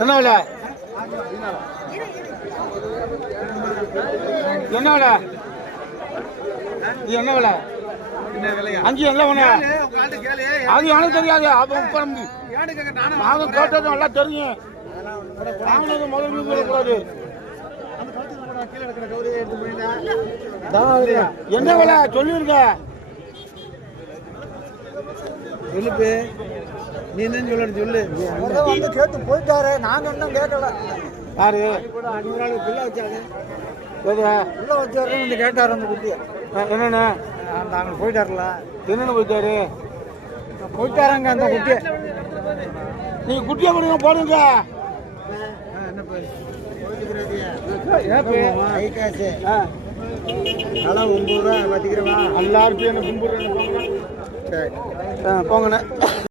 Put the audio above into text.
என்ன விலை? என்ன விலை? இது என்ன விலை? அஞ்சு என்ன ஒண்ணு? அது எனக்கு தெரியாது. நானும் கேட்டது நல்லா தெரியும். நாங்களும் முதல் கூடாது. என்ன விலை சொல்லிருக்க? சொல்லுப்பு நீ என்ன சொல்லு வந்து கேட்டு போயிட்டாரு. நாங்க இன்னும் கேட்கல. யாரு பிள்ளை வச்சாரு உள்ள வச்சாரு வந்து கேட்டாரு அந்த குட்டியை. என்னன்னு நாங்க போயிட்டாருல. என்னன்னு போயிட்டாரு? போயிட்டாராங்க அந்த குட்டியை. நீங்க குட்டியை கொடுங்க போடுங்க. நல்லா 9 ரூபா வச்சுக்கிறவா. எல்லாருக்கும் என்ன கும்பிடுறேன்னு போங்கண்ணே.